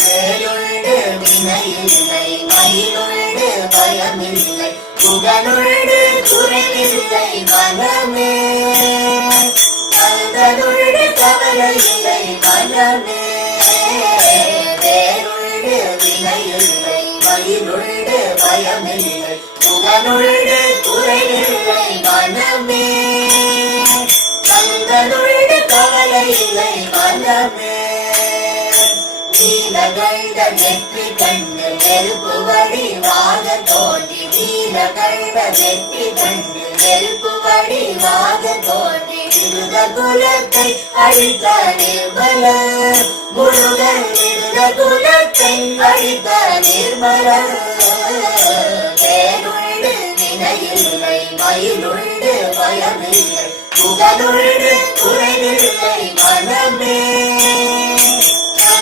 வேலுண்டு வினையில்லை மயிலுண்டு பயமில்லை புகழுண்டு குறைவில்லை மனமே கந்தனுண்டு கவலை இல்லை மனமே வேலுண்டு வினையில்லை மயிலுண்டு பயமில்லை புகழுண்டு குறைவில்லை மனமே கந்தனுண்டு கவலை இல்லை மனமே நீலகண்ட நெற்றி கண்டு நெருப்பு வடிவாக தோன்றி நீலகண்ட நெற்றி கண்டு நெருப்பு வடிவாக தோன்றி திருத குலத்தை அழித்த நிர்மல முருகன் திருத குலத்தை அழித்த நிர்மல வேலுண்டு வினையில்லை மயிலுண்டு பயமில்லை புகழுண்டு குறைவில்லை மனமே